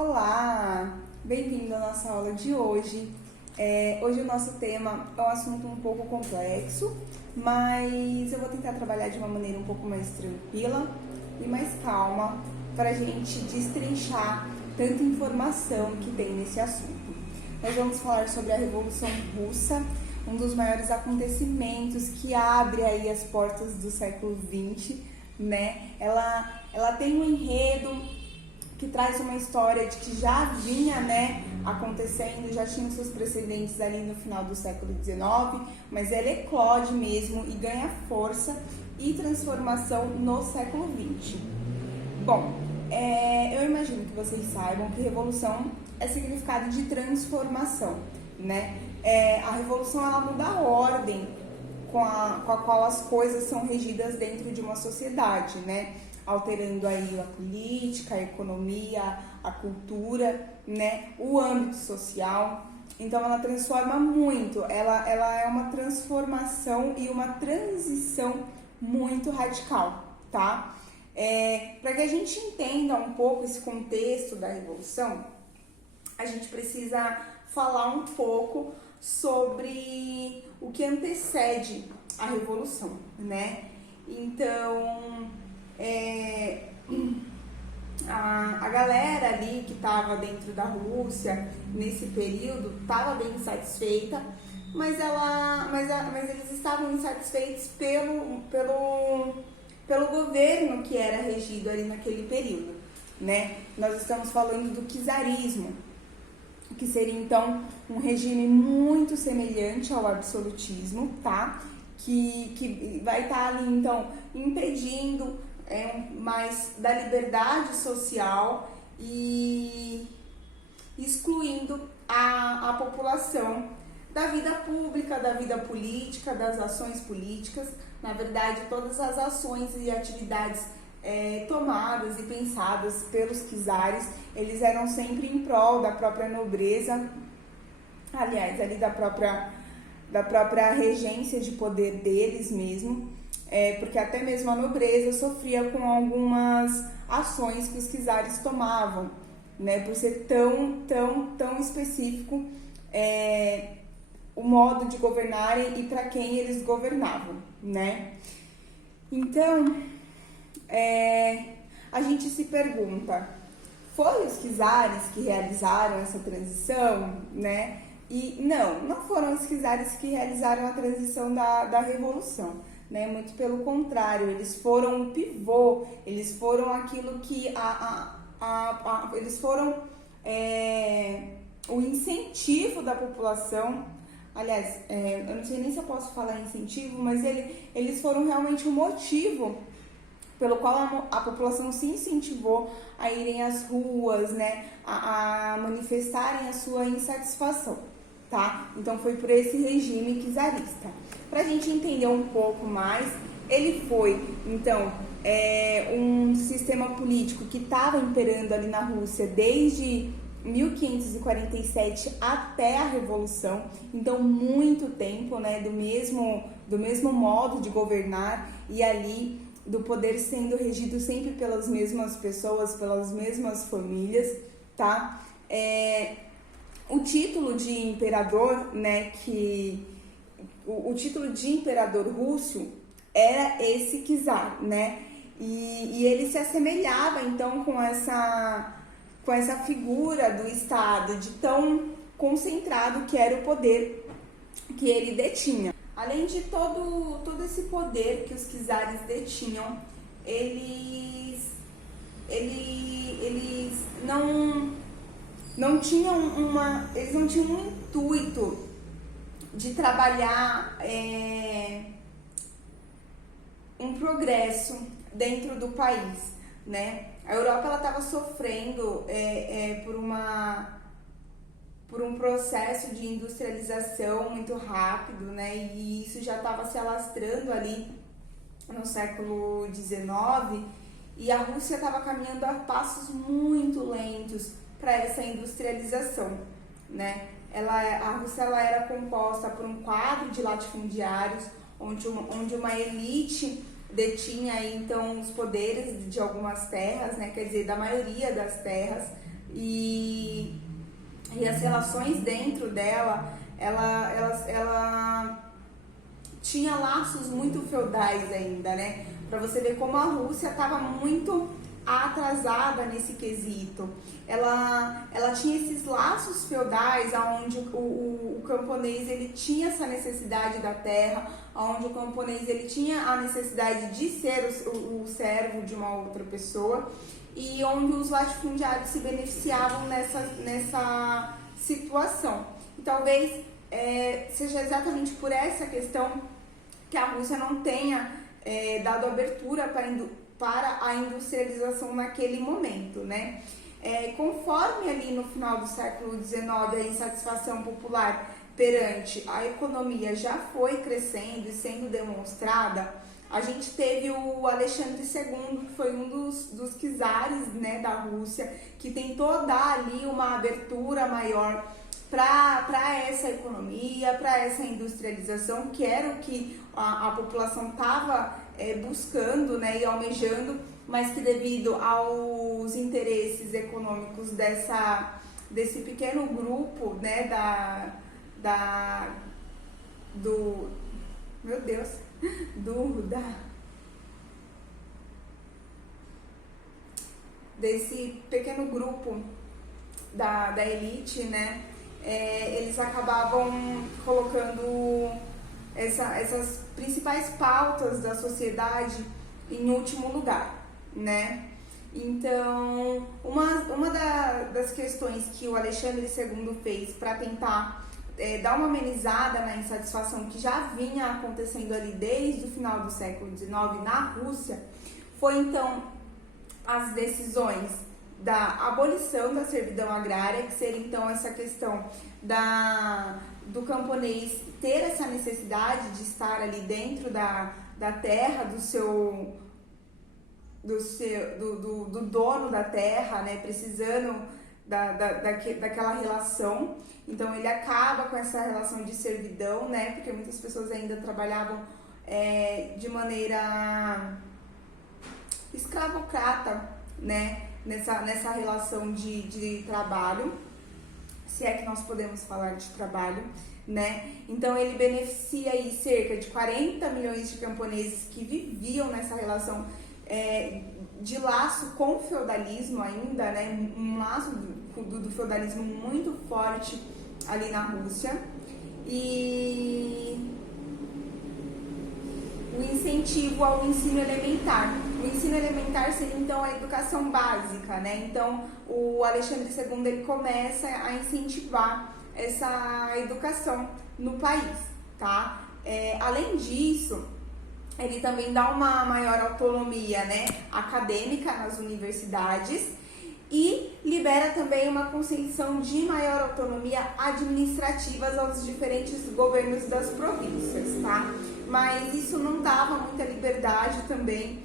Olá, bem-vindo à nossa aula de hoje. Hoje o nosso tema é um assunto um pouco complexo, mas eu vou tentar trabalhar de uma maneira um pouco mais tranquila e mais calma para a gente destrinchar tanta informação que tem nesse assunto. Nós vamos falar sobre a Revolução Russa, um dos maiores acontecimentos que abre aí as portas do século XX, né? Ela tem um enredo que traz uma história de que já vinha, né, acontecendo, já tinha seus precedentes ali no final do século XIX, mas ela eclode mesmo e ganha força e transformação no século XX. Bom, eu imagino que vocês saibam que revolução é significado de transformação, né? A revolução, ela muda a ordem com a qual as coisas são regidas dentro de uma sociedade, né? Alterando aí a política, a economia, a cultura, né? O âmbito social. Então ela transforma muito, ela é uma transformação e uma transição muito radical, tá? Para que a gente entenda um pouco esse contexto da revolução, a gente precisa falar um pouco sobre o que antecede a revolução, né? Então, a galera ali que estava dentro da Rússia nesse período estava bem insatisfeita, mas eles estavam insatisfeitos pelo governo que era regido ali naquele período, né? Nós estamos falando do czarismo, que seria então um regime muito semelhante ao absolutismo, tá? Que vai estar ali então impedindo mais da liberdade social e excluindo a população da vida pública, da vida política, das ações políticas. Na verdade, todas as ações e atividades tomadas e pensadas pelos czares, eles eram sempre em prol da própria nobreza, aliás, ali da própria regência de poder deles mesmo, porque até mesmo a nobreza sofria com algumas ações que os czares tomavam, né, por ser tão específico o modo de governarem e para quem eles governavam, né? Então, a gente se pergunta, foi os czares que realizaram essa transição, né? E não foram os czares que realizaram a transição da revolução, né? Muito pelo contrário, eles foram o pivô, eles foram aquilo que eles foram o incentivo da população. Aliás, eu não sei nem se eu posso falar incentivo, mas eles foram realmente o motivo pelo qual a população se incentivou a irem às ruas, né, a manifestarem a sua insatisfação, tá? Então foi por esse regime czarista. Para a gente entender um pouco mais, ele foi, então, um sistema político que estava imperando ali na Rússia desde 1547 até a Revolução, então muito tempo, né, do mesmo modo de governar e ali do poder sendo regido sempre pelas mesmas pessoas, pelas mesmas famílias, tá? O título de imperador, né, o título de imperador russo era esse czar, né? E ele se assemelhava então com essa figura do Estado, de tão concentrado que era o poder que ele detinha. Além de todo esse poder que os czares detinham, eles não tinham um intuito de trabalhar um progresso dentro do país, né? A Europa, ela estava sofrendo por um processo de industrialização muito rápido, né? E isso já estava se alastrando ali no século XIX, e a Rússia estava caminhando a passos muito lentos para essa industrialização, né? A Rússia, ela era composta por um quadro de latifundiários, onde uma elite detinha aí, então, os poderes de algumas terras, né? Quer dizer, da maioria das terras, e as relações dentro dela, ela tinha laços muito feudais ainda, né? Para você ver como a Rússia estava muito atrasada nesse quesito. Ela tinha esses laços feudais, onde o camponês ele tinha essa necessidade da terra, onde o camponês ele tinha a necessidade de ser o servo de uma outra pessoa, e onde os latifundiários se beneficiavam nessa situação. E talvez seja exatamente por essa questão que a Rússia não tenha dado abertura para a industrialização naquele momento, né? Conforme ali no final do século XIX a insatisfação popular perante a economia já foi crescendo e sendo demonstrada, a gente teve o Alexandre II, que foi um dos czares, né, da Rússia, que tentou dar ali uma abertura maior para essa economia, para essa industrialização, que era o que a população estava buscando, né, e almejando, mas que devido aos interesses econômicos desse pequeno grupo, né, desse pequeno grupo da elite, né, eles acabavam colocando essas principais pautas da sociedade em último lugar, né? Então, uma das questões que o Alexandre II fez para tentar dar uma amenizada na insatisfação que já vinha acontecendo ali desde o final do século XIX na Rússia, foi então as decisões da abolição da servidão agrária, que seria então essa questão do camponês ter essa necessidade de estar ali dentro da terra, do dono da terra, né, precisando daquela relação. Então ele acaba com essa relação de servidão, né, porque muitas pessoas ainda trabalhavam de maneira escravocrata, né, nessa relação de trabalho, se é que nós podemos falar de trabalho, né? Então ele beneficia aí cerca de 40 milhões de camponeses que viviam nessa relação de laço com o feudalismo ainda, né? Um laço do feudalismo muito forte ali na Rússia. E o incentivo ao ensino elementar. O ensino elementar seria então a educação básica, né? Então o Alexandre II ele começa a incentivar essa educação no país, tá? Além disso, ele também dá uma maior autonomia, né, acadêmica nas universidades e libera também uma concessão de maior autonomia administrativa aos diferentes governos das províncias, tá? Mas isso não dava muita liberdade também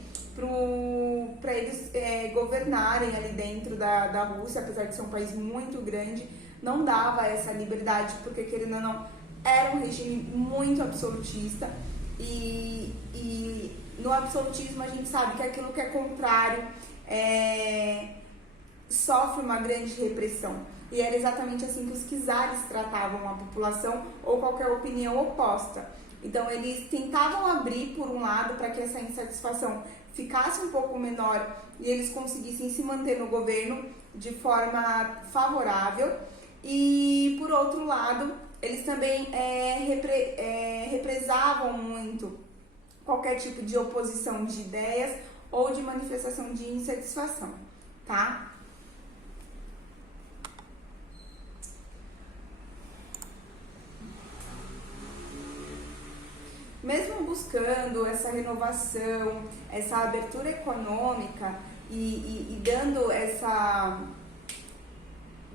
para eles governarem ali dentro da Rússia, apesar de ser um país muito grande, não dava essa liberdade, porque querendo ou não, era um regime muito absolutista e no absolutismo a gente sabe que aquilo que é contrário sofre uma grande repressão. E era exatamente assim que os czares tratavam a população ou qualquer opinião oposta. Então eles tentavam abrir por um lado para que essa insatisfação ficasse um pouco menor e eles conseguissem se manter no governo de forma favorável. E por outro lado, eles também represavam muito qualquer tipo de oposição de ideias ou de manifestação de insatisfação, tá? Mesmo buscando essa renovação, essa abertura econômica e dando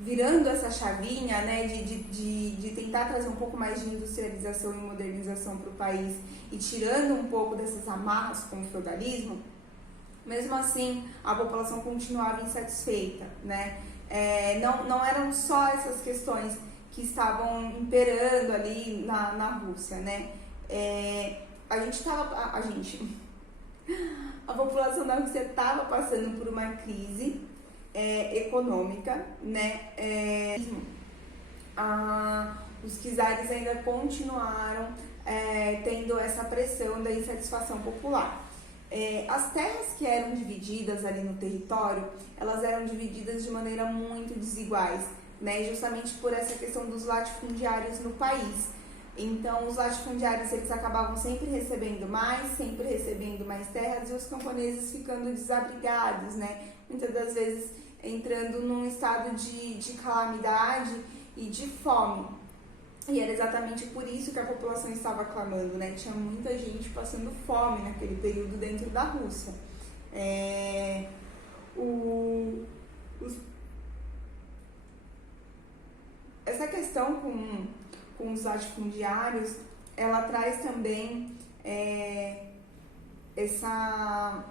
virando essa chavinha, né, de tentar trazer um pouco mais de industrialização e modernização para o país e tirando um pouco dessas amarras com o feudalismo, mesmo assim a população continuava insatisfeita, né? Não eram só essas questões que estavam imperando ali na Rússia, né? A população da Rússia estava passando por uma crise econômica, né? Os czares ainda continuaram tendo essa pressão da insatisfação popular. As terras que eram divididas ali no território, elas eram divididas de maneira muito desiguais, né? Justamente por essa questão dos latifundiários no país. Então, os latifundiários, eles acabavam sempre recebendo mais terras, e os camponeses ficando desabrigados, né? Muitas das vezes entrando num estado de calamidade e de fome. E era exatamente por isso que a população estava clamando, né? Tinha muita gente passando fome naquele período dentro da Rússia. Essa questão com os latifundiários, ela traz também essa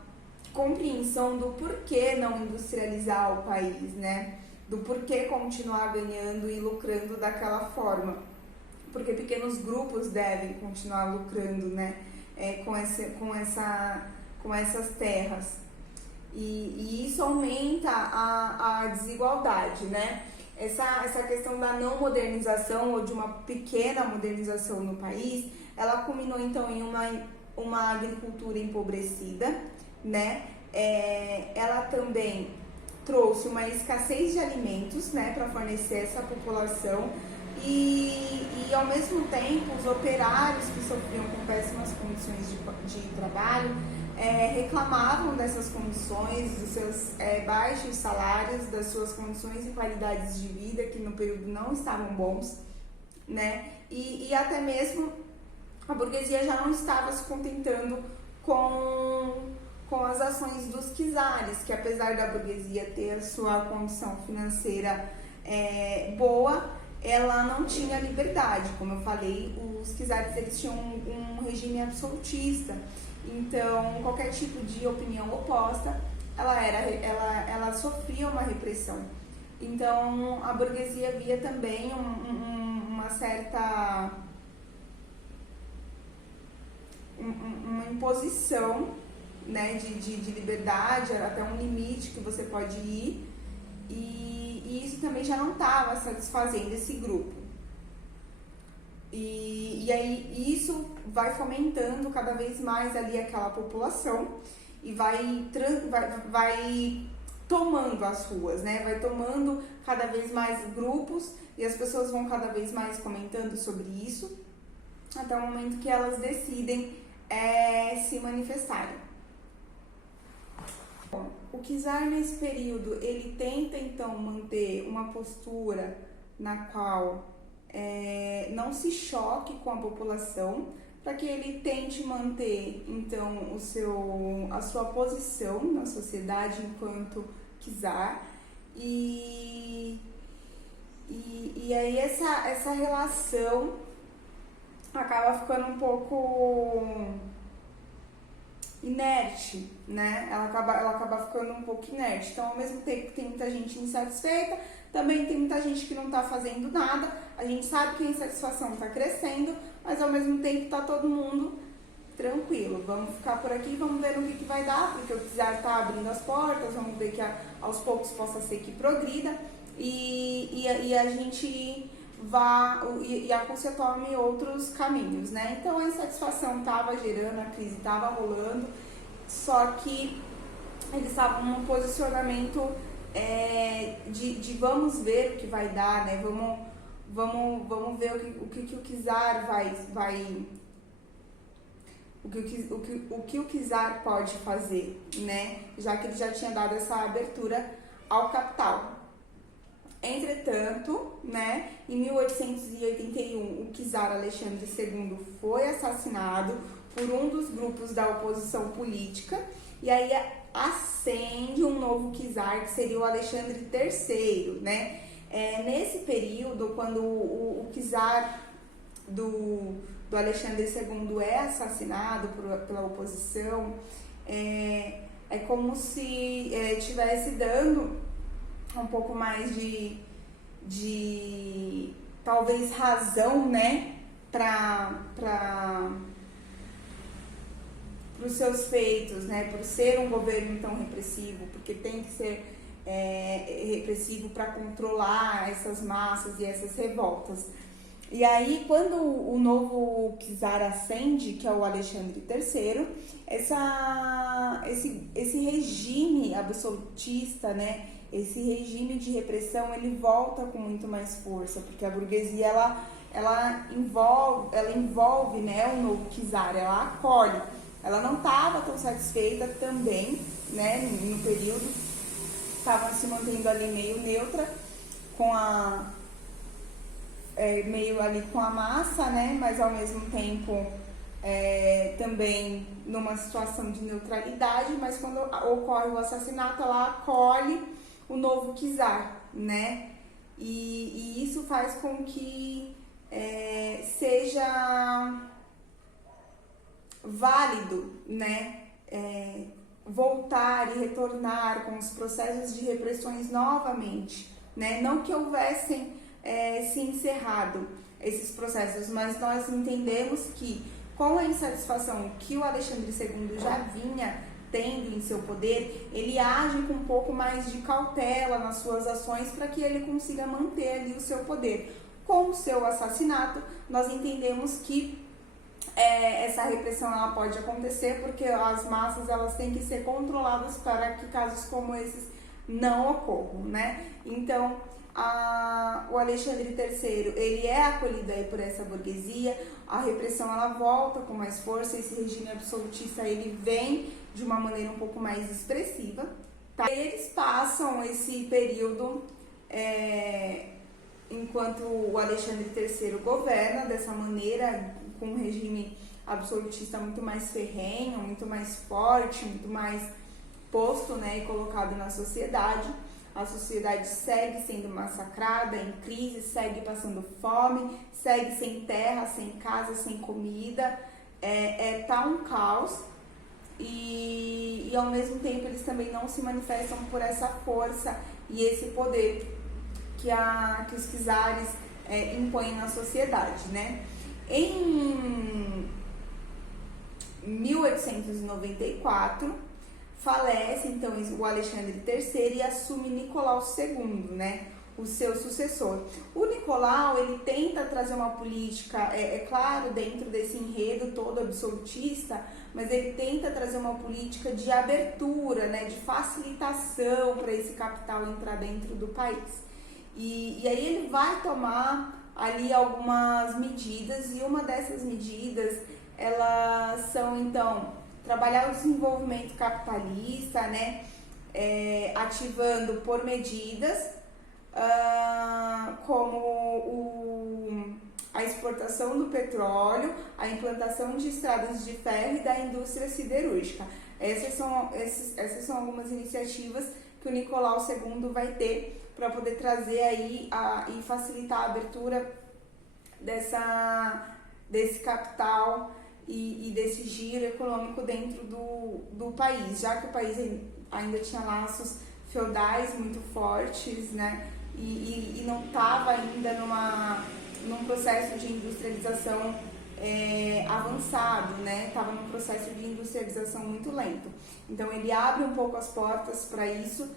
compreensão do porquê não industrializar o país, né? Do porquê continuar ganhando e lucrando daquela forma. Porque pequenos grupos devem continuar lucrando, né? Com essas terras. E isso aumenta a desigualdade, né? Essa questão da não modernização ou de uma pequena modernização no país, ela culminou então em uma agricultura empobrecida, né? Ela também trouxe uma escassez de alimentos, né, para fornecer essa população e ao mesmo tempo os operários que sofriam com péssimas condições de trabalho reclamavam dessas condições, dos seus baixos salários, das suas condições e qualidades de vida que no período não estavam bons, né? E até mesmo a burguesia já não estava se contentando com as ações dos czares, que apesar da burguesia ter a sua condição financeira boa, ela não tinha liberdade. Como eu falei, os czares, eles tinham um regime absolutista. Então, qualquer tipo de opinião oposta, ela sofria uma repressão. Então, a burguesia via também uma certa uma imposição, né, de liberdade, até um limite que você pode ir, e isso também já não estava satisfazendo esse grupo. E aí isso vai fomentando cada vez mais ali aquela população e vai tomando as ruas, né? Vai tomando cada vez mais grupos e as pessoas vão cada vez mais comentando sobre isso até o momento que elas decidem se manifestarem. Bom, o czar nesse período, ele tenta então manter uma postura na qual não se choque com a população, para que ele tente manter então a sua posição na sociedade enquanto czar, e aí essa relação acaba ficando um pouco inerte, né? Ela acaba ficando um pouco inerte. Então, ao mesmo tempo que tem muita gente insatisfeita, também tem muita gente que não está fazendo nada. A gente sabe que a insatisfação está crescendo, mas ao mesmo tempo está todo mundo tranquilo. Vamos ficar por aqui, vamos ver no que vai dar, porque o czar está abrindo as portas, vamos ver que aos poucos possa ser que progrida e a gente e a Rússia tome outros caminhos, né? Então a insatisfação estava gerando, a crise estava rolando, só que eles estavam num posicionamento de vamos ver o que vai dar, né? Vamos ver o que o czar vai o que o czar pode fazer, né? Já que ele já tinha dado essa abertura ao capital. Entretanto, né, em 1881, o czar Alexandre II foi assassinado por um dos grupos da oposição política, e aí ascende um novo czar, que seria o Alexandre III, né? Nesse período, quando o czar do Alexandre II é assassinado pela oposição, é como se estivesse dando um pouco mais de talvez razão, né, para os seus feitos, né, por ser um governo tão repressivo, porque tem que ser repressivo para controlar essas massas e essas revoltas. E aí, quando o novo czar ascende, que é o Alexandre III, esse regime absolutista, né, esse regime de repressão, ele volta com muito mais força, porque a burguesia ela envolve, né, o novo czar, ela acolhe. Ela não estava tão satisfeita também, né, no período, estava se mantendo ali meio neutra, meio ali com a massa, né, mas ao mesmo tempo também numa situação de neutralidade, mas quando ocorre o assassinato, ela acolhe o novo czar, né, e isso faz com que seja válido, né, voltar e retornar com os processos de repressões novamente, né, não que houvessem se encerrado esses processos, mas nós entendemos que com a insatisfação que o Alexandre II já vinha tendo em seu poder, ele age com um pouco mais de cautela nas suas ações para que ele consiga manter ali o seu poder. Com o seu assassinato, nós entendemos que essa repressão ela pode acontecer porque as massas elas têm que ser controladas para que casos como esses não ocorram, né? Então, o Alexandre III, ele é acolhido aí por essa burguesia, a repressão ela volta com mais força, esse regime absolutista ele vem de uma maneira um pouco mais expressiva, tá? Eles passam esse período enquanto o Alexandre III governa dessa maneira, com um regime absolutista muito mais ferrenho, muito mais forte, muito mais posto, né, e colocado na sociedade. A sociedade segue sendo massacrada, em crise, segue passando fome, segue sem terra, sem casa, sem comida. Tá um caos e ao mesmo tempo eles também não se manifestam por essa força e esse poder que os czares impõem na sociedade, né? Em 1894, falece então o Alexandre III e assume Nicolau II, né, o seu sucessor. O Nicolau, ele tenta trazer uma política, claro, dentro desse enredo todo absolutista, mas ele tenta trazer uma política de abertura, né, de facilitação para esse capital entrar dentro do país. E aí ele vai tomar ali algumas medidas, e uma dessas medidas, elas são, então, trabalhar o desenvolvimento capitalista, né, ativando por medidas como a exportação do petróleo, a implantação de estradas de ferro e da indústria siderúrgica. Essas são algumas iniciativas que o Nicolau II vai ter para poder trazer aí e facilitar a abertura desse capital e desse giro econômico dentro do país, já que o país ainda tinha laços feudais muito fortes, né, e não estava ainda num processo de industrialização avançado, né, estava num processo de industrialização muito lento. Então ele abre um pouco as portas para isso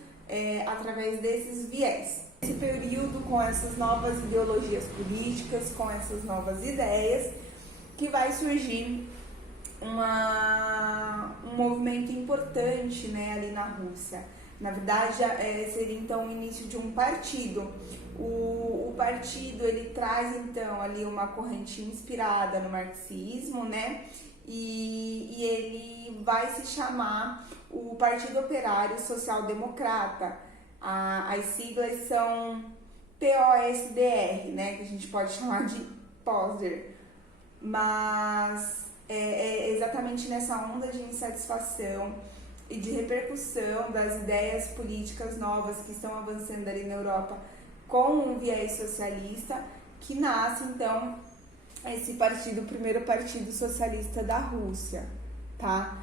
através desses viés. Esse período, com essas novas ideologias políticas, com essas novas ideias, que vai surgir um movimento importante, né, ali na Rússia. Na verdade, seria então o início de um partido. O partido, ele traz então ali uma corrente inspirada no marxismo, né, e ele vai se chamar o Partido Operário Social Democrata. As siglas são POSDR, né, que a gente pode chamar de POSDER, mas é exatamente nessa onda de insatisfação e de repercussão das ideias políticas novas que estão avançando ali na Europa com um viés socialista que nasce então esse partido, o primeiro partido socialista da Rússia, tá?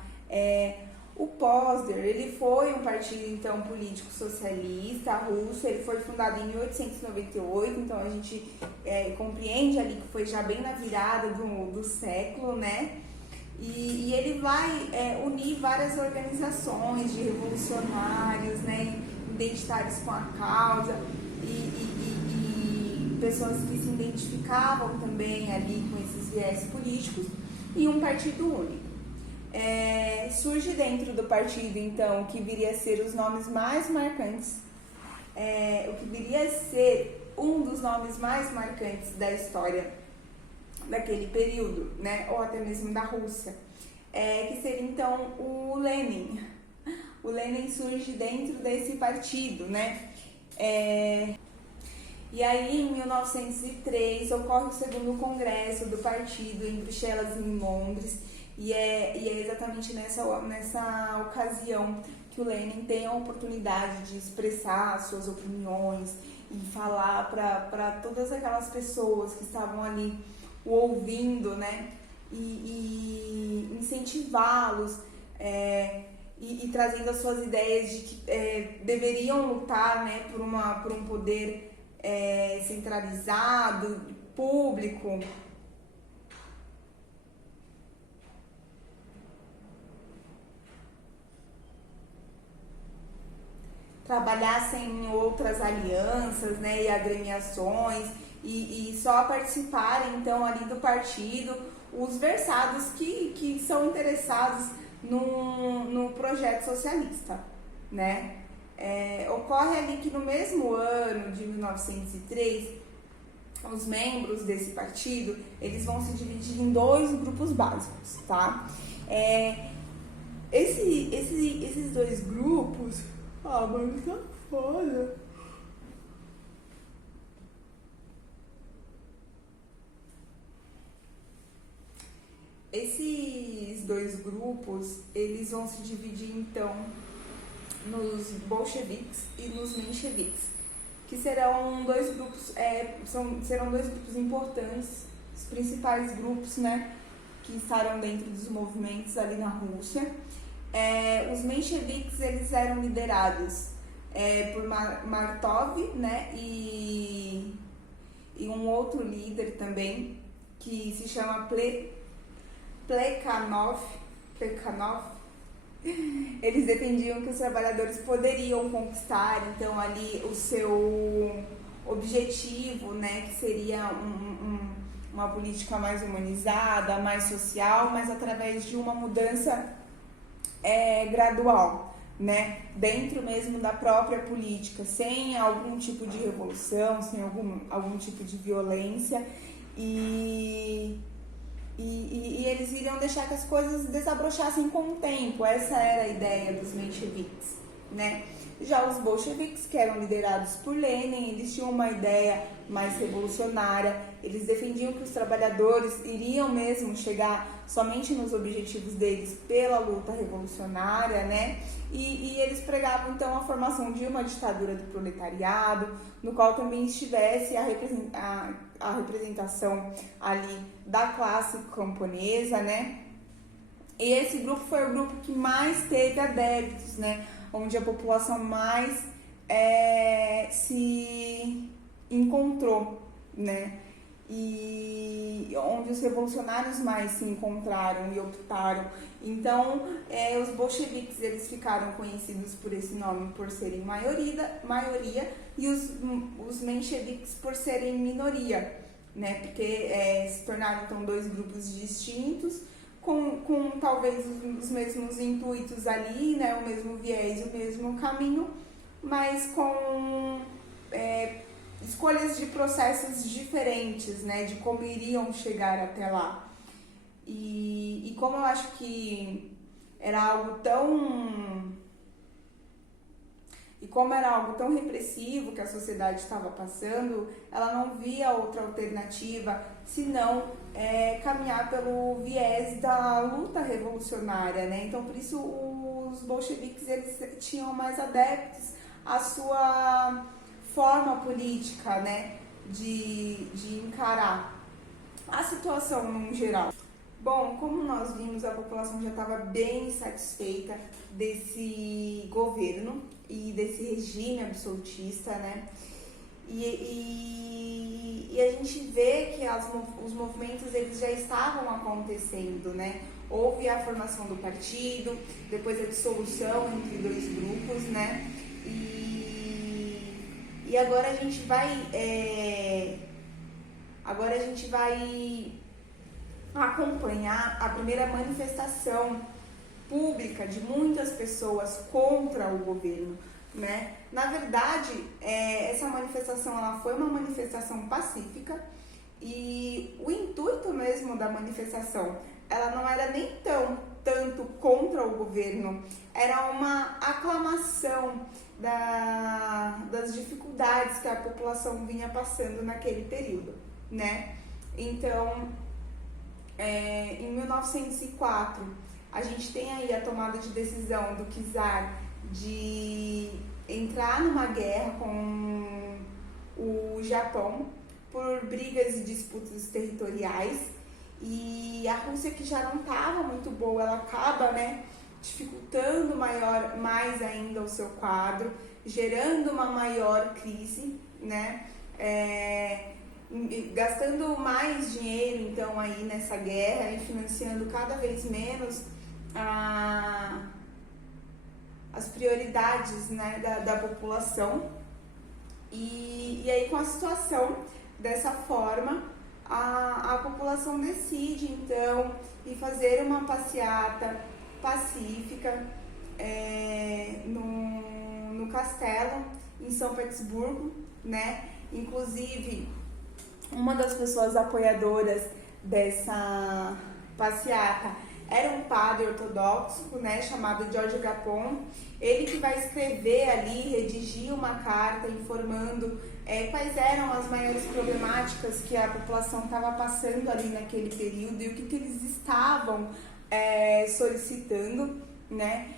O POSDER, ele foi um partido, então, político socialista russo, ele foi fundado em 1898, então a gente compreende ali que foi já bem na virada do século, né? E ele vai unir várias organizações de revolucionários, né, identitários com a causa e pessoas que se identificavam também ali com esses viés políticos, e um partido único. Surge dentro do partido, então, o que viria a ser os nomes mais marcantes, o que viria a ser um dos nomes mais marcantes da história daquele período, né, ou até mesmo da Rússia, que seria então o Lenin. O Lenin surge dentro desse partido, né? E aí, em 1903, ocorre o segundo congresso do partido em Bruxelas, em Londres, e é exatamente nessa ocasião que o Lenin tem a oportunidade de expressar suas opiniões e falar para todas aquelas pessoas que estavam ali o ouvindo, né? E incentivá-los e trazendo as suas ideias de que deveriam lutar, né, por um poder centralizado, público. Trabalhassem em outras alianças, né, e agremiações, e só participarem então ali do partido os versados que são interessados no projeto socialista, né? Ocorre ali que no mesmo ano de 1903, os membros desse partido, eles vão se dividir em dois grupos básicos, tá? Esses dois grupos... mano, tá foda. Esses dois grupos, eles vão se dividir, então, nos bolcheviques e nos mencheviques, que serão dois grupos, serão dois grupos importantes, os principais grupos, né, que estarão dentro dos movimentos ali na Rússia. Os mencheviques, eles eram liderados por Martov, né, e um outro líder também, que se chama Plekhanov. Eles defendiam que os trabalhadores poderiam conquistar, então, ali o seu objetivo, né, que seria uma política mais humanizada, mais social, mas através de uma mudança gradual, né, dentro mesmo da própria política, sem algum tipo de revolução, sem algum tipo de violência, e eles iriam deixar que as coisas desabrochassem com o tempo. Essa era a ideia dos mencheviques, né? Já os bolcheviques, que eram liderados por Lenin, eles tinham uma ideia mais revolucionária, eles defendiam que os trabalhadores iriam mesmo chegar somente nos objetivos deles pela luta revolucionária, né? E eles pregavam, então, a formação de uma ditadura do proletariado, no qual também estivesse a representação ali da classe camponesa, né? E esse grupo foi o grupo que mais teve adeptos, né? Onde a população mais se encontrou, né? E onde os revolucionários mais se encontraram e optaram. Então, os bolcheviques, eles ficaram conhecidos por esse nome por serem maioria, e os mencheviques por serem minoria, né? Porque se tornaram, então, dois grupos distintos, com talvez os mesmos intuitos ali, né? O mesmo viés, o mesmo caminho, mas com escolhas de processos diferentes, né? De como iriam chegar até lá. E como eu acho que era algo tão... E como era algo tão repressivo que a sociedade estava passando, ela não via outra alternativa senão caminhar pelo viés da luta revolucionária, né? Então, por isso, os bolcheviques, eles tinham mais adeptos à sua forma política, né? De encarar a situação no geral. Bom, como nós vimos, a população já estava bem satisfeita desse governo e desse regime absolutista, né? E a gente vê que os movimentos, eles já estavam acontecendo, né? Houve a formação do partido, depois a dissolução entre dois grupos, né? E E agora a gente vai acompanhar a primeira manifestação pública de muitas pessoas contra o governo, né? Na verdade, essa manifestação ela foi uma manifestação pacífica e o intuito mesmo da manifestação ela não era nem tanto contra o governo, era uma aclamação das dificuldades que a população vinha passando naquele período, né? Então, em 1904, a gente tem aí a tomada de decisão do czar de entrar numa guerra com o Japão por brigas e disputas territoriais, e a Rússia, que já não estava muito boa, ela acaba, né, dificultando mais ainda o seu quadro, gerando uma maior crise, né, gastando mais dinheiro então aí nessa guerra e financiando cada vez menos as prioridades, né, da população. E aí, com a situação dessa forma, a população decide então ir fazer uma passeata pacífica no castelo em São Petersburgo, né? Inclusive, uma das pessoas apoiadoras dessa passeata era um padre ortodoxo, né, chamado George Gapon. Ele que vai escrever ali, redigir uma carta informando quais eram as maiores problemáticas que a população estava passando ali naquele período e o que eles estavam solicitando, né?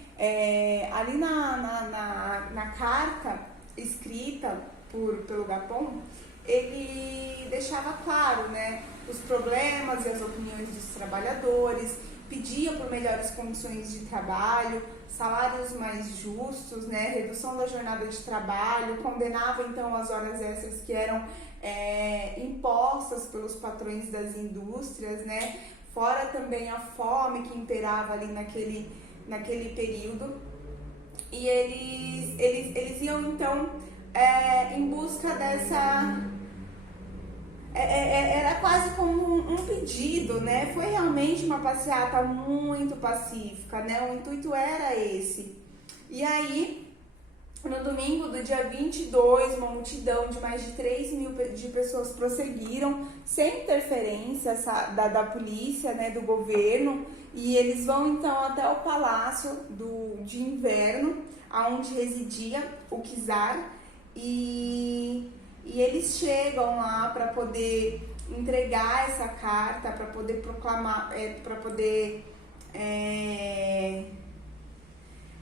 Ali na carta escrita pelo Gapon, ele deixava claro, né, os problemas e as opiniões dos trabalhadores, pedia por melhores condições de trabalho, salários mais justos, né, redução da jornada de trabalho, condenava então as horas extras que eram impostas pelos patrões das indústrias, né, fora também a fome que imperava ali naquele período. E eles iam então em busca dessa... era quase como um pedido, né? Foi realmente uma passeata muito pacífica, né? O intuito era esse. E aí, no domingo do dia 22, uma multidão de mais de 3.000 de pessoas prosseguiram, sem interferência da polícia, né, do governo, e eles vão então até o palácio de inverno, onde residia o czar, e eles chegam lá para poder entregar essa carta, para poder proclamar, para poder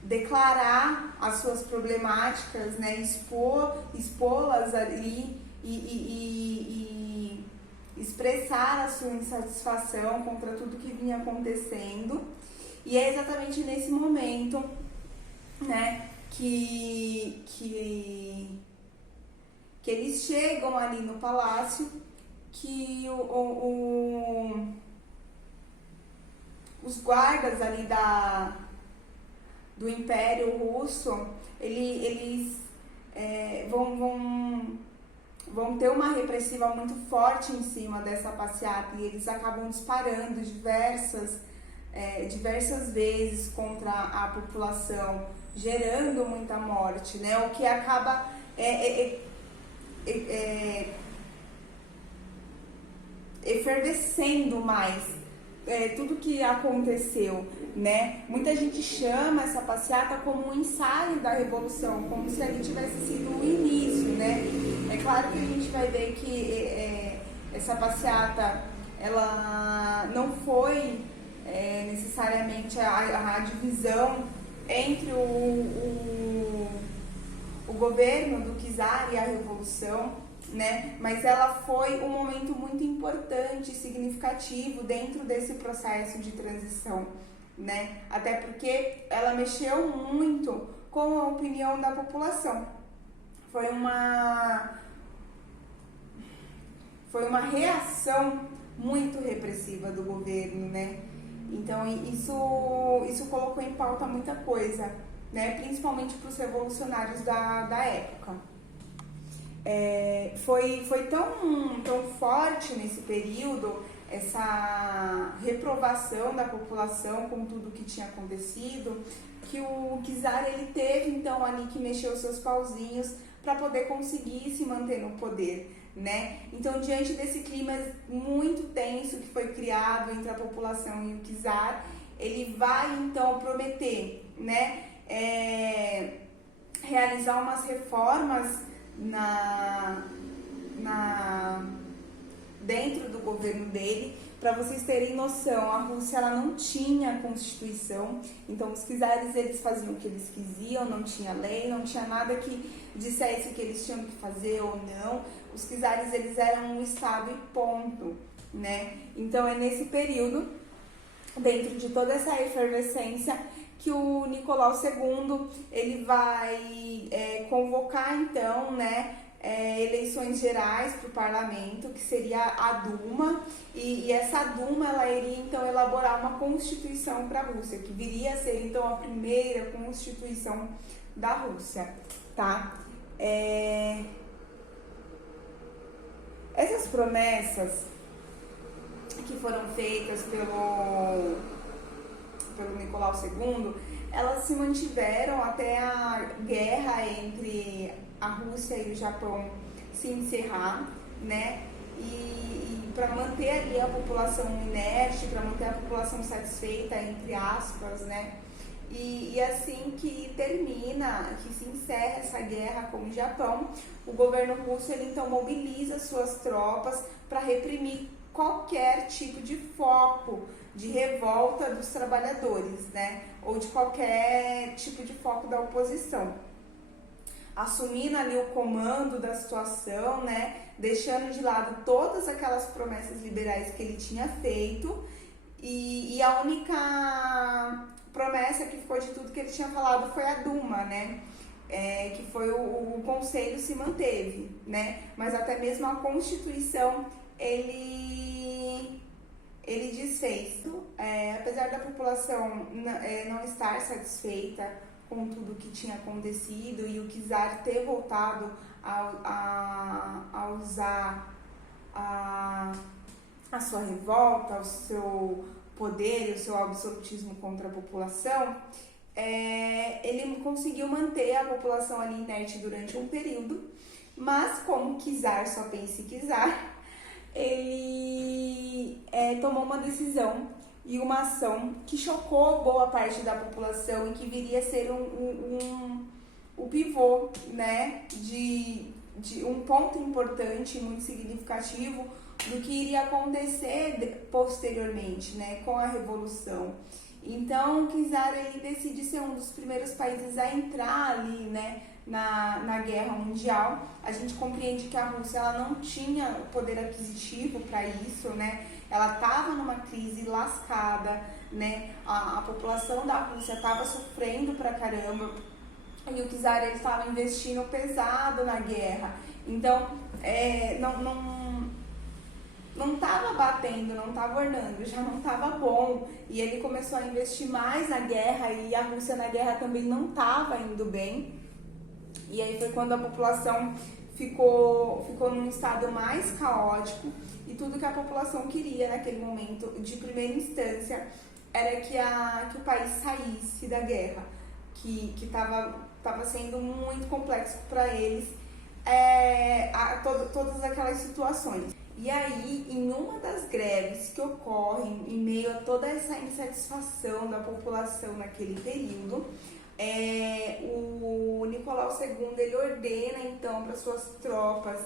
declarar as suas problemáticas, né, expô-las ali e expressar a sua insatisfação contra tudo que vinha acontecendo. E é exatamente nesse momento, né, que eles chegam ali no palácio, que os guardas ali do Império Russo, eles vão ter uma repressiva muito forte em cima dessa passeata, e eles acabam disparando diversas vezes contra a população, gerando muita morte, né? O que acaba efervescendo mais tudo que aconteceu, né? Muita gente chama essa passeata como um ensaio da Revolução, como se ali tivesse sido o início, né? É claro que a gente vai ver que essa passeata, ela não foi necessariamente a divisão entre o governo do czar e a Revolução, né? Mas ela foi um momento muito importante e significativo dentro desse processo de transição, né? Até porque ela mexeu muito com a opinião da população. Foi uma reação muito repressiva do governo, né? Então isso colocou em pauta muita coisa, né? Principalmente para os revolucionários da época. foi tão forte nesse período essa reprovação da população com tudo que tinha acontecido, que o Czar ele teve então ali que mexer os seus pauzinhos para poder conseguir se manter no poder, né? Então, diante desse clima muito tenso que foi criado entre a população e o Czar, ele vai então prometer, né, realizar umas reformas dentro do governo dele. Para vocês terem noção, a Rússia ela não tinha constituição, então os czares eles faziam o que eles quisiam, não tinha lei, não tinha nada que dissesse que eles tinham que fazer ou não. Os czares eles eram um estado e ponto, né? Então é nesse período, dentro de toda essa efervescência, que o Nicolau II ele vai convocar então, né, eleições gerais para o parlamento, que seria a Duma, e essa Duma ela iria então elaborar uma constituição para a Rússia, que viria a ser então a primeira constituição da Rússia, tá? Essas promessas que foram feitas pelo Nicolau II, elas se mantiveram até a guerra entre a Rússia e o Japão se encerrar, né? E para manter ali a população inerte, para manter a população satisfeita, entre aspas, né? E assim que termina, que se encerra essa guerra com o Japão, o governo russo ele então mobiliza suas tropas para reprimir qualquer tipo de foco de revolta dos trabalhadores, né? Ou de qualquer tipo de foco da oposição. Assumindo ali o comando da situação, né? Deixando de lado todas aquelas promessas liberais que ele tinha feito, e a única promessa que ficou de tudo que ele tinha falado foi a Duma, né? Que foi o conselho se manteve, né? Mas até mesmo a Constituição ele desfez. Apesar da população não estar satisfeita com tudo que tinha acontecido e o czar ter voltado a usar a sua revolta, o seu poder e o seu absolutismo contra a população, ele conseguiu manter a população ali inerte durante um período, mas como czar só pensa em czar, ele tomou uma decisão e uma ação que chocou boa parte da população e que viria a ser o pivô, né, de um ponto importante, muito significativo do que iria acontecer posteriormente, né, com a Revolução. Então, o czar ele decide ser um dos primeiros países a entrar ali, né, na Guerra Mundial. A gente compreende que a Rússia ela não tinha poder aquisitivo para isso, né? Ela estava numa crise lascada, né? A população da Rússia estava sofrendo pra caramba e o czar ele estava investindo pesado na guerra. Então, não estava batendo, não estava ornando, já não estava bom. E ele começou a investir mais na guerra e a Rússia na guerra também não estava indo bem. E aí foi quando a população ficou num estado mais caótico e tudo que a população queria naquele momento, de primeira instância, era que o país saísse da guerra, que estava sendo muito complexo para eles, todas aquelas situações. E aí, em uma das greves que ocorrem em meio a toda essa insatisfação da população naquele período, o Nicolau II ele ordena então para suas tropas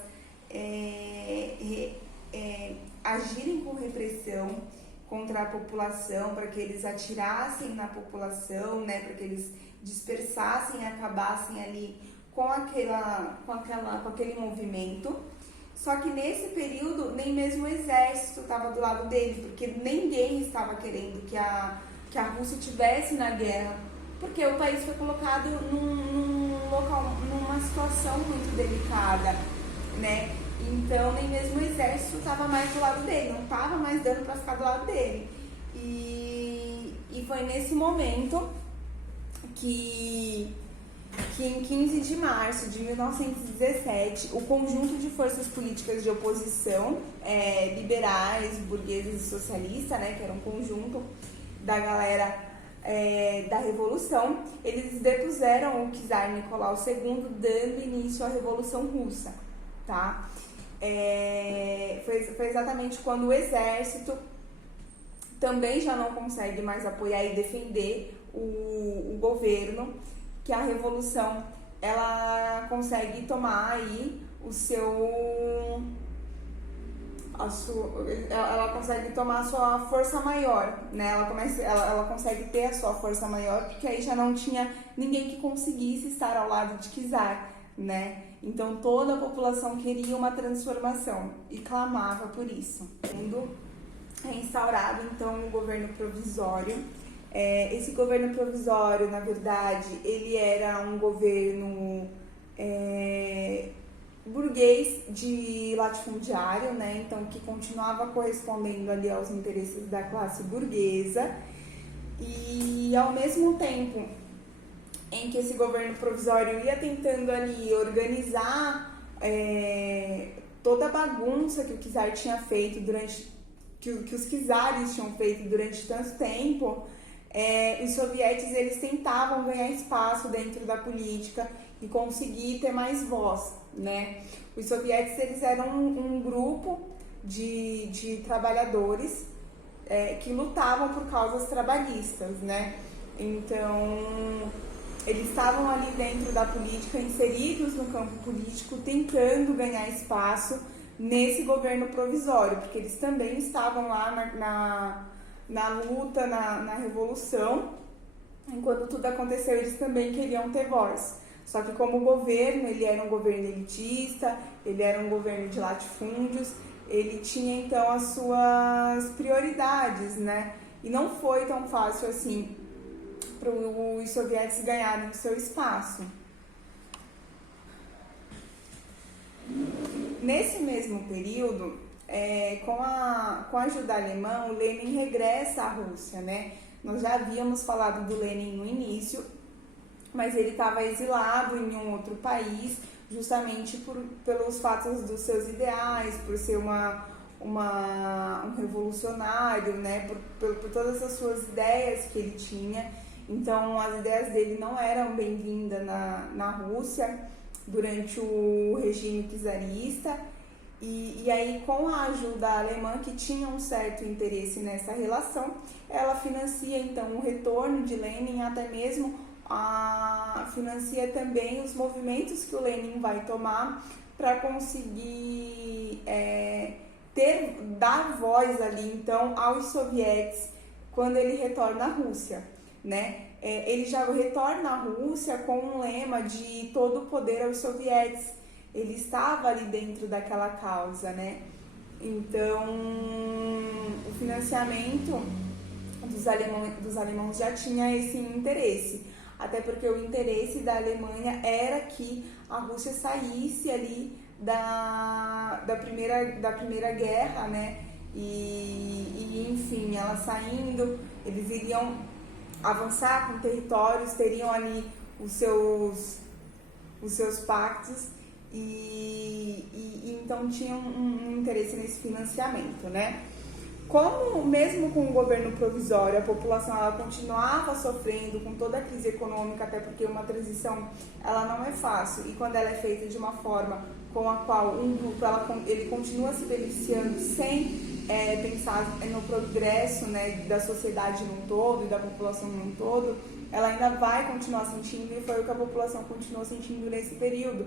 agirem com repressão contra a população, para que eles atirassem na população, né, para que eles dispersassem e acabassem ali com aquele movimento. Só que nesse período nem mesmo o exército estava do lado dele, porque ninguém estava querendo que a Rússia estivesse na guerra, porque o país foi colocado num local, numa situação muito delicada, né? Então nem mesmo o exército estava mais do lado dele, não estava mais dando para ficar do lado dele. E foi nesse momento que que em 15 de março de 1917, o conjunto de forças políticas de oposição, liberais, burgueses e socialistas, né, que era um conjunto da galera da Revolução, eles depuseram o czar Nicolau II, dando início à Revolução Russa, tá? Foi exatamente quando o exército também já não consegue mais apoiar e defender o governo, que a Revolução ela consegue tomar aí ela consegue tomar a sua força maior, né? Ela consegue ter a sua força maior, porque aí já não tinha ninguém que conseguisse estar ao lado de czar, né? Então toda a população queria uma transformação e clamava por isso. Sendo reinstaurado então o governo provisório. Esse governo provisório, na verdade, ele era um governo burguês de latifundiário, né? Então que continuava correspondendo ali aos interesses da classe burguesa, e ao mesmo tempo em que esse governo provisório ia tentando ali organizar toda a bagunça que o czar tinha feito que os czares tinham feito durante tanto tempo, os soviéticos eles tentavam ganhar espaço dentro da política e conseguir ter mais voz, né? Os soviéticos eles eram um grupo de trabalhadores que lutavam por causas trabalhistas, né? Então eles estavam ali dentro da política, inseridos no campo político, tentando ganhar espaço nesse governo provisório, porque eles também estavam lá na luta, na revolução. Enquanto tudo aconteceu, eles também queriam ter voz. Só que como o governo, ele era um governo elitista, ele era um governo de latifúndios, ele tinha então as suas prioridades, né? E não foi tão fácil assim para os soviéticos ganharem o seu espaço. Nesse mesmo período, com a ajuda alemã, o Lenin regressa à Rússia, né? Nós já havíamos falado do Lenin no início, mas ele estava exilado em um outro país, justamente pelos fatos dos seus ideais, por ser um revolucionário, né? Por todas as suas ideias que ele tinha. Então, as ideias dele não eram bem-vindas na Rússia durante o regime czarista. E aí, com a ajuda alemã, que tinha um certo interesse nessa relação, ela financia, então, o retorno de Lenin, até mesmo financia também os movimentos que o Lenin vai tomar para conseguir dar voz ali, então, aos soviéticos quando ele retorna à Rússia, né? Ele já retorna à Rússia com um lema de todo o poder aos soviéticos. Ele estava ali dentro daquela causa, né? Então, o financiamento dos alemães já tinha esse interesse, até porque o interesse da Alemanha era que a Rússia saísse ali da primeira guerra, né? E enfim, ela saindo, eles iriam avançar com territórios, teriam ali os seus pactos e então tinham um interesse nesse financiamento, né? Como mesmo com o governo provisório a população ela continuava sofrendo com toda a crise econômica, até porque uma transição ela não é fácil, e quando ela é feita de uma forma com a qual um grupo ele continua se beneficiando sem pensar no progresso, né, da sociedade num todo e da população num todo, ela ainda vai continuar sentindo, e foi o que a população continuou sentindo nesse período.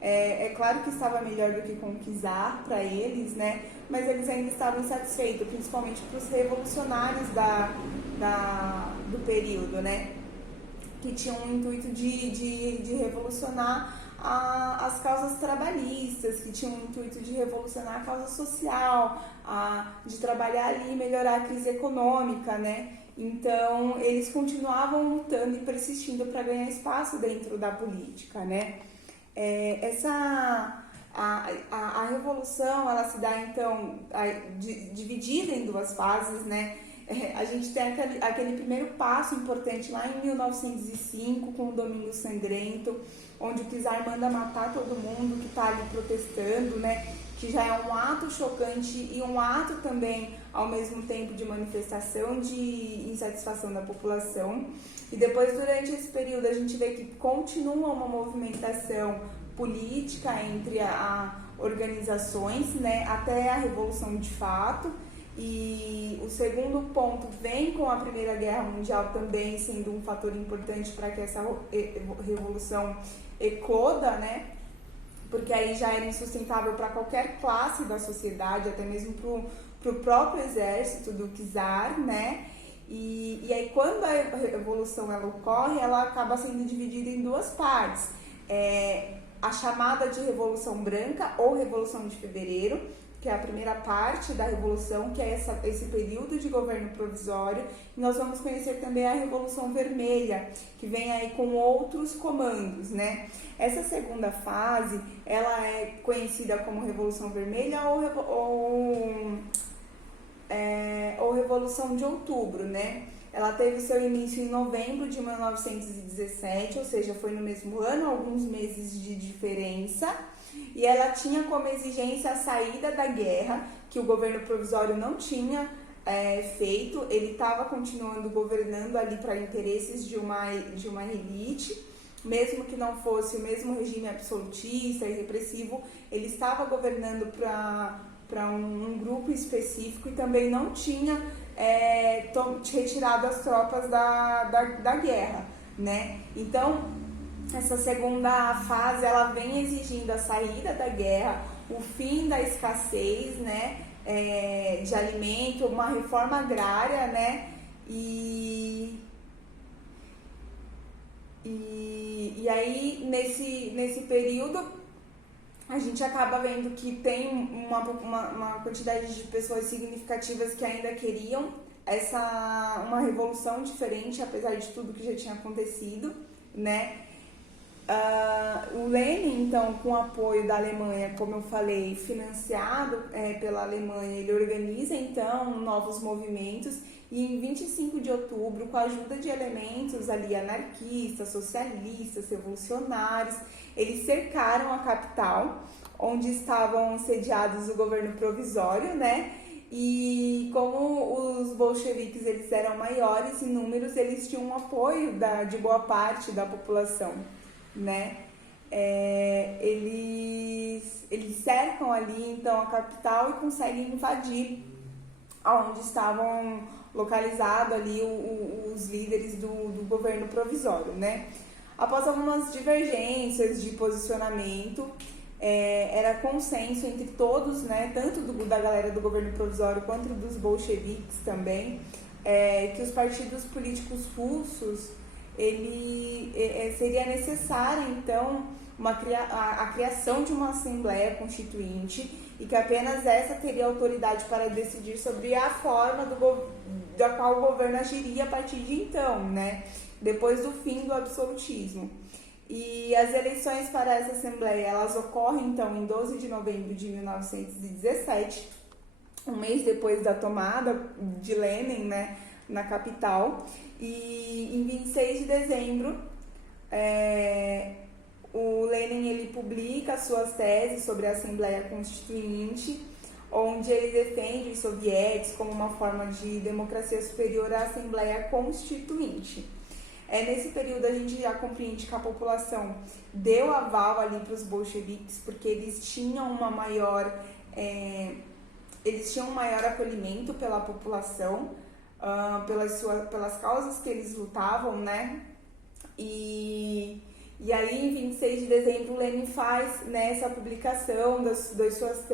É claro que estava melhor do que com o czar para eles, né? Mas eles ainda estavam insatisfeitos, principalmente para os revolucionários do período, né? Que tinham o intuito de revolucionar as causas trabalhistas, que tinham o intuito de revolucionar a causa social, de trabalhar ali e melhorar a crise econômica, né? Então, eles continuavam lutando e persistindo para ganhar espaço dentro da política, né? A revolução ela se dá então dividida em duas fases, né? A gente tem aquele primeiro passo importante lá em 1905, com o Domingo Sangrento, onde o czar manda matar todo mundo que está ali protestando, né? Que já é um ato chocante e um ato também, ao mesmo tempo, de manifestação de insatisfação da população. E depois, durante esse período, a gente vê que continua uma movimentação política entre organizações, né, até a Revolução de fato. E o segundo ponto vem com a Primeira Guerra Mundial também sendo um fator importante para que essa revolução ecloda, né? Porque aí já era insustentável para qualquer classe da sociedade, até mesmo para o próprio exército do czar, né? E aí quando a revolução ela ocorre, ela acaba sendo dividida em duas partes. A chamada de Revolução Branca ou Revolução de Fevereiro, que é a primeira parte da Revolução, que é esse período de governo provisório. E nós vamos conhecer também a Revolução Vermelha, que vem aí com outros comandos, né? Essa segunda fase, ela é conhecida como Revolução Vermelha ou Revolução de Outubro, né? Ela teve seu início em novembro de 1917, ou seja, foi no mesmo ano, alguns meses de diferença. E ela tinha como exigência a saída da guerra, que o governo provisório não tinha feito. Ele estava continuando governando ali para interesses de uma elite, mesmo que não fosse o mesmo regime absolutista e repressivo, ele estava governando para um grupo específico e também não tinha retirado as tropas da guerra, né? Então, essa segunda fase, ela vem exigindo a saída da guerra, o fim da escassez, né, de alimento, uma reforma agrária, né, e aí, nesse período, a gente acaba vendo que tem uma quantidade de pessoas significativas que ainda queriam uma revolução diferente, apesar de tudo que já tinha acontecido, né. O Lenin, então, com o apoio da Alemanha, como eu falei, financiado pela Alemanha, ele organiza, então, novos movimentos e em 25 de outubro, com a ajuda de elementos ali anarquistas, socialistas, revolucionários, eles cercaram a capital, onde estavam sediados o governo provisório, né? E como os bolcheviques eles eram maiores em números, eles tinham um apoio de boa parte da população, né? Eles cercam ali então a capital e conseguem invadir onde estavam localizados ali os líderes do governo provisório, né? Após algumas divergências de posicionamento, era consenso entre todos, né, tanto da galera do governo provisório quanto dos bolcheviques também, que os partidos políticos russos seria necessária, então, a criação de uma Assembleia Constituinte e que apenas essa teria autoridade para decidir sobre a forma da qual o governo agiria a partir de então, né? Depois do fim do absolutismo. E as eleições para essa Assembleia, elas ocorrem, então, em 12 de novembro de 1917, um mês depois da tomada de Lenin, né, na capital. E em 26 de dezembro, o Lenin ele publica suas teses sobre a Assembleia Constituinte, onde ele defende os sovietes como uma forma de democracia superior à Assembleia Constituinte. Nesse período a gente já compreende que a população deu aval ali para os bolcheviques, porque eles tinham um maior acolhimento pela população, pelas causas que eles lutavam, né? E aí, em 26 de dezembro, Lenin faz, né, essa publicação das suas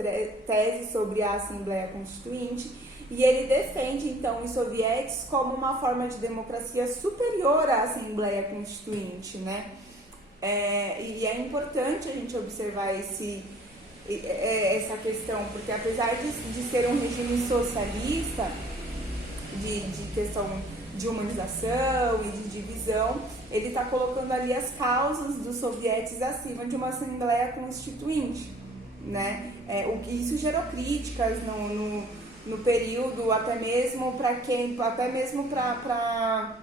teses sobre a Assembleia Constituinte e ele defende, então, os sovietes como uma forma de democracia superior à Assembleia Constituinte, né? E é importante a gente observar essa questão, porque apesar de ser um regime socialista, de questão de humanização e de divisão, ele está colocando ali as causas dos sovietes acima de uma Assembleia Constituinte, né? Isso gerou críticas no período, até mesmo para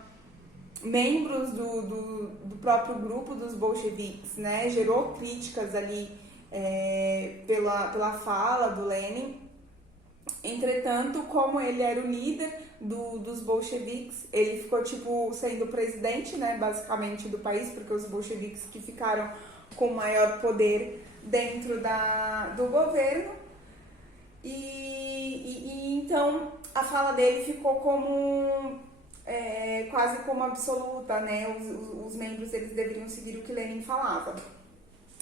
membros do próprio grupo dos bolcheviques, né? Gerou críticas ali pela fala do Lenin. Entretanto, como ele era o líder dos bolcheviques, ele ficou sendo presidente, né, basicamente do país, porque os bolcheviques que ficaram com maior poder dentro do governo. E então a fala dele ficou quase como absoluta, né? Os membros eles deveriam seguir o que Lenin falava.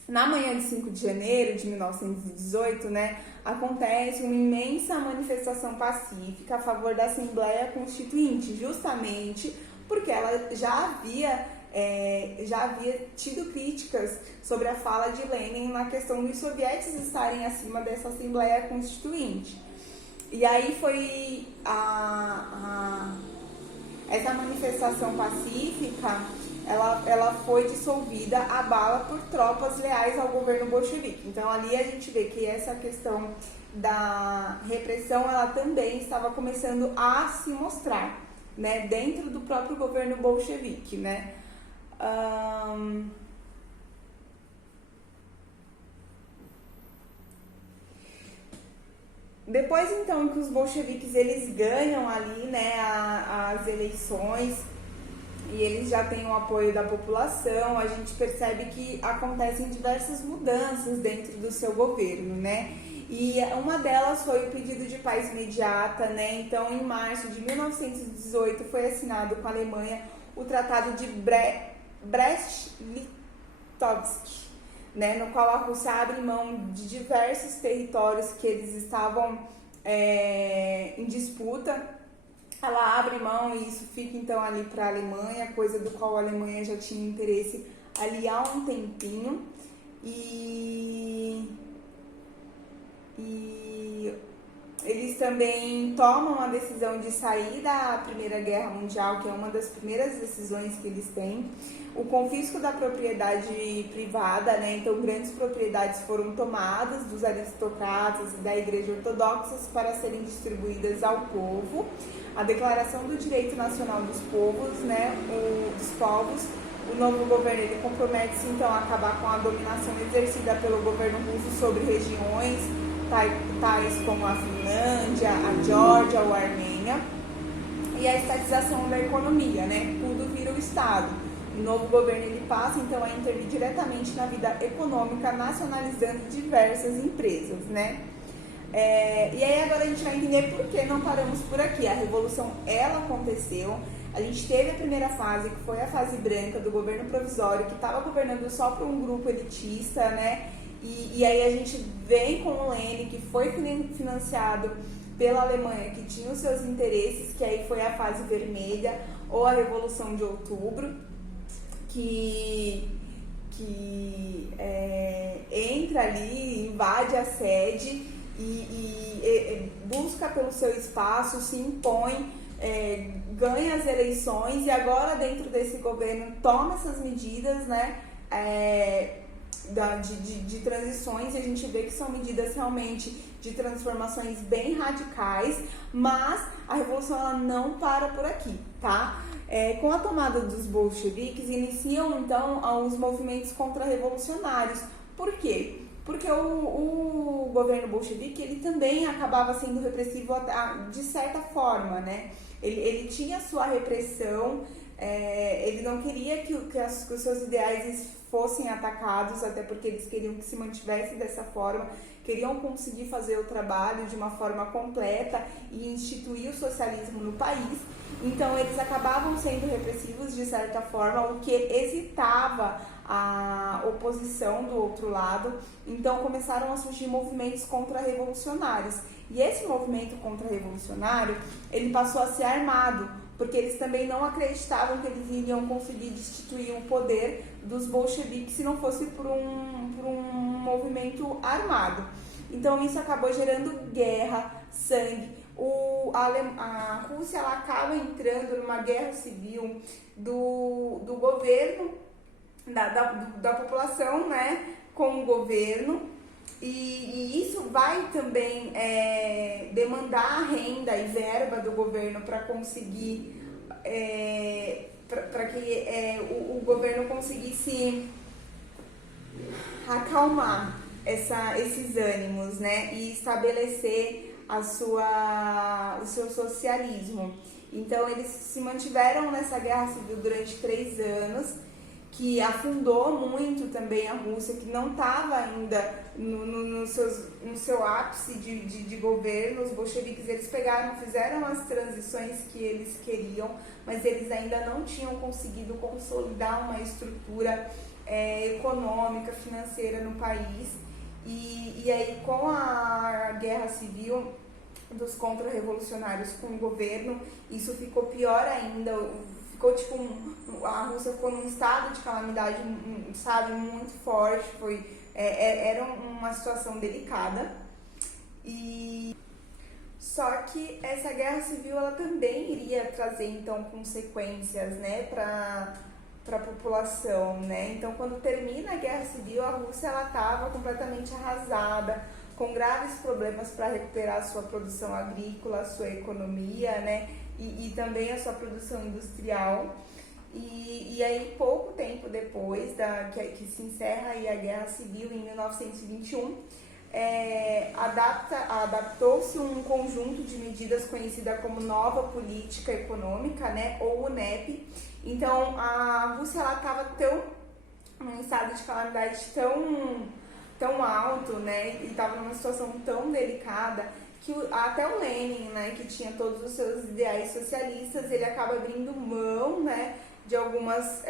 Na manhã de 5 de janeiro de 1918, né, acontece uma imensa manifestação pacífica a favor da Assembleia Constituinte, justamente porque ela já havia tido críticas sobre a fala de Lenin na questão dos soviéticos estarem acima dessa Assembleia Constituinte. E aí foi essa manifestação pacífica, ela foi dissolvida a bala por tropas leais ao governo bolchevique. Então ali a gente vê que essa questão da repressão, ela também estava começando a se mostrar, né, dentro do próprio governo bolchevique, né? Depois então que os bolcheviques eles ganham ali, né, as eleições e eles já têm o apoio da população, a gente percebe que acontecem diversas mudanças dentro do seu governo, né? E uma delas foi o pedido de paz imediata, né? Então, em março de 1918 foi assinado com a Alemanha o Tratado de Brest-Litovsk, né, no qual a Rússia abre mão de diversos territórios que eles estavam em disputa. Ela abre mão e isso fica então ali para a Alemanha, coisa do qual a Alemanha já tinha interesse ali há um tempinho. E eles também tomam a decisão de sair da Primeira Guerra Mundial, que é uma das primeiras decisões que eles têm. O confisco da propriedade privada, né? Então grandes propriedades foram tomadas dos aristocratas e da Igreja Ortodoxa para serem distribuídas ao povo. A Declaração do Direito Nacional dos Povos, né? Dos povos. O novo governo ele compromete-se então a acabar com a dominação exercida pelo governo russo sobre regiões tais como a Finlândia, a Geórgia ou a Armênia, e a estatização da economia, né? Tudo vira o Estado. O novo governo ele passa então a intervir diretamente na vida econômica, nacionalizando diversas empresas, né? E aí agora a gente vai entender por que não paramos por aqui. A revolução ela aconteceu. A gente teve a primeira fase, que foi a fase branca do governo provisório, que estava governando só para um grupo elitista, né? E aí a gente vem com o Lenin, que foi financiado pela Alemanha, que tinha os seus interesses, que aí foi a fase vermelha, ou a Revolução de Outubro, que entra ali, invade a sede e busca pelo seu espaço, se impõe, ganha as eleições e agora dentro desse governo toma essas medidas, né, de transições, e a gente vê que são medidas realmente de transformações bem radicais, mas a revolução ela não para por aqui, tá? Com a tomada dos bolcheviques, iniciam então os movimentos contra-revolucionários. Por quê? Porque o governo bolchevique ele também acabava sendo repressivo de certa forma, né? Ele tinha sua repressão, ele não queria que os seus ideais fossem atacados, até porque eles queriam que se mantivesse dessa forma, queriam conseguir fazer o trabalho de uma forma completa e instituir o socialismo no país. Então eles acabavam sendo repressivos de certa forma, o que hesitava a oposição do outro lado. Então começaram a surgir movimentos contra-revolucionários. E esse movimento contra-revolucionário, ele passou a ser armado, porque eles também não acreditavam que eles iriam conseguir destituir o poder dos bolcheviques se não fosse por um movimento armado. Então isso acabou gerando guerra, sangue. A Rússia ela acaba entrando numa guerra civil do governo, da população, né, com o governo. e isso vai também demandar renda e verba do governo para conseguir, para que o governo conseguisse acalmar esses ânimos, né, e estabelecer o seu socialismo. Então eles se mantiveram nessa guerra civil durante 3 anos, que afundou muito também a Rússia, que não estava ainda no seu ápice de governo. Os bolcheviques, eles fizeram as transições que eles queriam, mas eles ainda não tinham conseguido consolidar uma estrutura econômica, financeira no país. E aí, com a guerra civil dos contra-revolucionários com o governo, isso ficou pior ainda. Ficou a Rússia ficou num estado de calamidade, sabe, muito forte. Era uma situação delicada. E só que essa guerra civil, ela também iria trazer então consequências, né, para a população, né? Então, quando termina a guerra civil, a Rússia ela estava completamente arrasada, com graves problemas para recuperar a sua produção agrícola, a sua economia, né? E também a sua produção industrial. E aí, pouco tempo depois que se encerra aí a Guerra Civil, em 1921, adaptou-se um conjunto de medidas conhecida como Nova Política Econômica, né, ou UNEP. Então, a Rússia estava num estado de calamidade tão alto, né, e estava numa situação tão delicada, que até o Lenin, né, que tinha todos os seus ideais socialistas, ele acaba abrindo mão, né, de algumas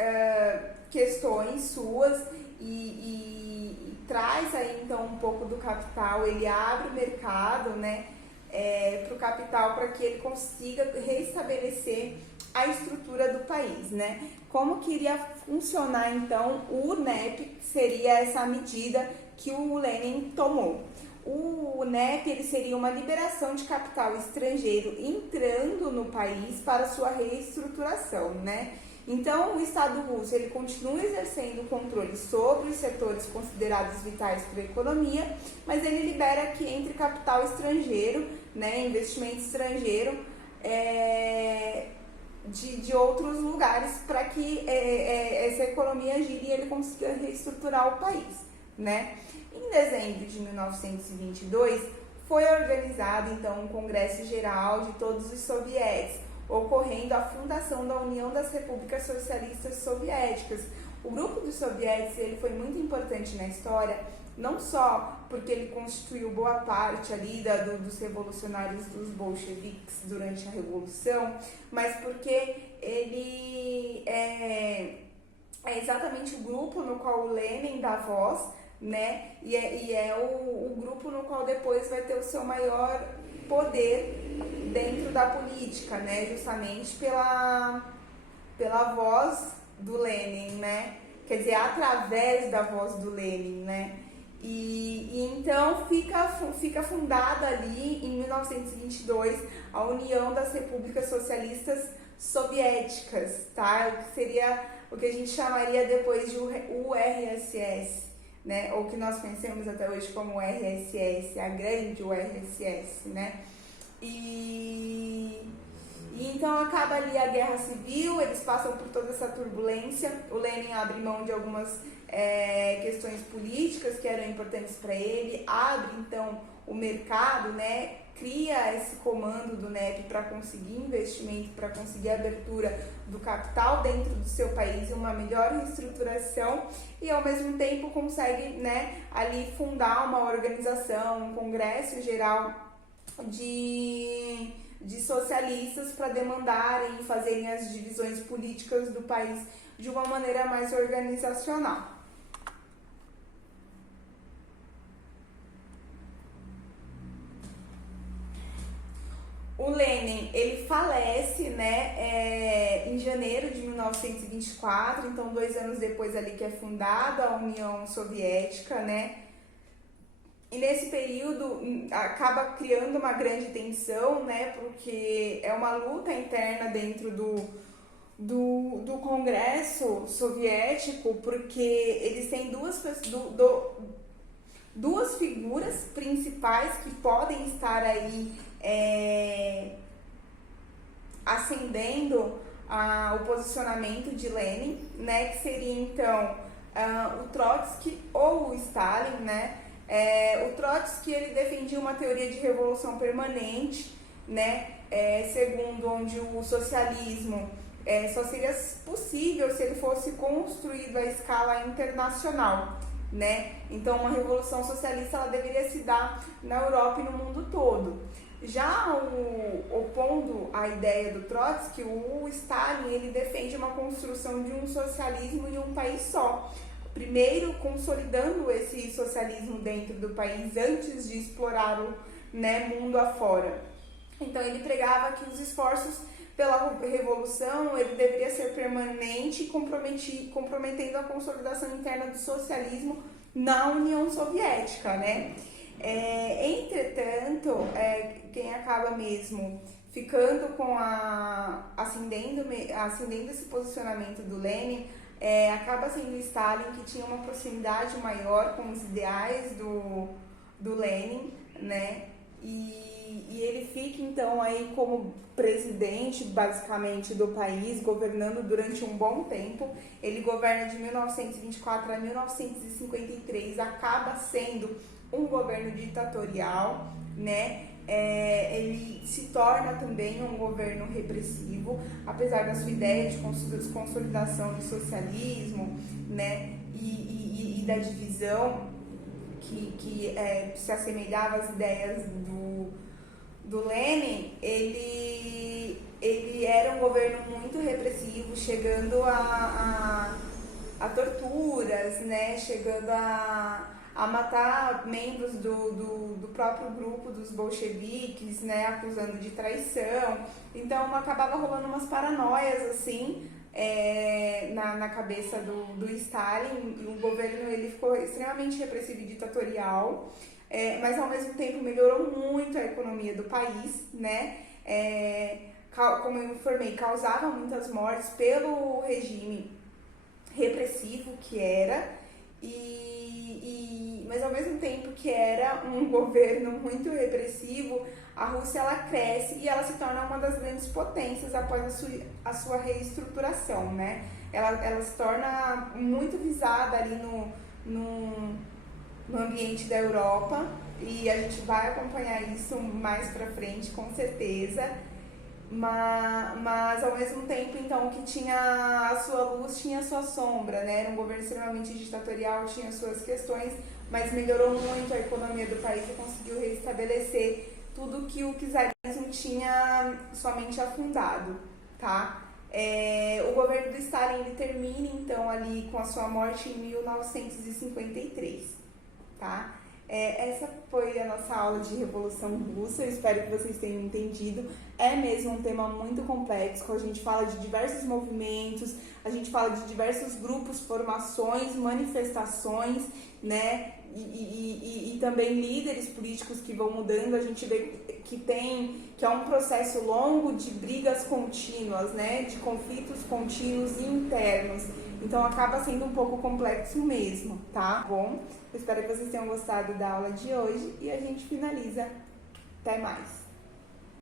questões suas e traz aí então um pouco do capital. Ele abre o mercado, né, para o capital, para que ele consiga reestabelecer a estrutura do país, né? Como que iria funcionar então o NEP, que seria essa medida que o Lenin tomou? O NEP, ele seria uma liberação de capital estrangeiro entrando no país para sua reestruturação, né? Então, o Estado russo, ele continua exercendo o controle sobre os setores considerados vitais para a economia, mas ele libera que entre capital estrangeiro, né, investimento estrangeiro, de outros lugares, para que essa economia gire e ele consiga reestruturar o país, né? Em dezembro de 1922, foi organizado então um Congresso Geral de todos os soviéticos, ocorrendo a fundação da União das Repúblicas Socialistas Soviéticas. O grupo dos soviéticos, ele foi muito importante na história, não só porque ele constituiu boa parte ali dos revolucionários, dos bolcheviques durante a Revolução, mas porque ele é exatamente o grupo no qual o Lenin dá voz, né? E é o grupo no qual depois vai ter o seu maior poder dentro da política, né? Justamente pela voz do Lenin, né? Quer dizer, através da voz do Lenin, né? E então fica fundada ali em 1922 a União das Repúblicas Socialistas Soviéticas, tá? O que seria o que a gente chamaria depois de URSS, né? Ou que nós conhecemos até hoje como RSS, a grande URSS, né? E então acaba ali a Guerra Civil, eles passam por toda essa turbulência. O Lenin abre mão de algumas questões políticas que eram importantes para ele, abre então o mercado, né? Cria esse comando do NEP para conseguir investimento, para conseguir abertura do capital dentro do seu país e uma melhor reestruturação, e ao mesmo tempo consegue, né, ali fundar uma organização, um congresso geral de socialistas para demandarem e fazerem as divisões políticas do país de uma maneira mais organizacional. O Lenin, ele falece, né, em janeiro de 1924, então 2 anos depois ali que é fundada a União Soviética, né? E nesse período acaba criando uma grande tensão, né? Porque é uma luta interna dentro do Congresso Soviético, porque eles têm duas figuras principais que podem estar aí ascendendo o posicionamento de Lenin, né, que seria então o Trotsky ou o Stalin, né? O Trotsky, ele defendia uma teoria de revolução permanente, né, segundo onde o socialismo só seria possível se ele fosse construído à escala internacional, né? Então, uma revolução socialista ela deveria se dar na Europa e no mundo todo. Já opondo a ideia do Trotsky, o Stalin ele defende uma construção de um socialismo em um país só. Primeiro, consolidando esse socialismo dentro do país antes de explorá-lo, né, mundo afora. Então, ele pregava que os esforços pela revolução ele deveria ser permanente e comprometendo a consolidação interna do socialismo na União Soviética, né? Entretanto, quem acaba mesmo ficando com ascendendo esse posicionamento do Lenin acaba sendo Stalin, que tinha uma proximidade maior com os ideais do Lenin, né? E ele fica então aí como presidente basicamente do país, governando durante um bom tempo. Ele governa de 1924 a 1953, acaba sendo um governo ditatorial, né? Ele se torna também um governo repressivo, apesar da sua ideia de consolidação do socialismo, né? E da divisão que se assemelhava às ideias do Lenin. Ele era um governo muito repressivo, chegando a torturas, né? Chegando a matar membros do próprio grupo dos bolcheviques, né, acusando de traição. Então acabava rolando umas paranoias assim na cabeça do Stalin. O governo ele ficou extremamente repressivo e ditatorial, mas ao mesmo tempo melhorou muito a economia do país, né? Como eu informei, causava muitas mortes pelo regime repressivo que era, mas ao mesmo tempo que era um governo muito repressivo, a Rússia ela cresce e ela se torna uma das grandes potências após a sua reestruturação, né? Ela se torna muito visada ali no ambiente da Europa, e a gente vai acompanhar isso mais pra frente, com certeza. Mas ao mesmo tempo, então, que tinha a sua luz, tinha a sua sombra, né? Era um governo extremamente ditatorial, tinha suas questões, mas melhorou muito a economia do país e conseguiu restabelecer tudo que o czarismo tinha somente afundado, tá? O governo do Stalin ele termina, então, ali com a sua morte em 1953, tá? Essa foi a nossa aula de Revolução Russa, eu espero que vocês tenham entendido. É mesmo um tema muito complexo, a gente fala de diversos movimentos, a gente fala de diversos grupos, formações, manifestações, né? E também líderes políticos que vão mudando. A gente vê que é um processo longo de brigas contínuas, né? De conflitos contínuos e internos. Então acaba sendo um pouco complexo mesmo, tá bom? Eu espero que vocês tenham gostado da aula de hoje e a gente finaliza. Até mais!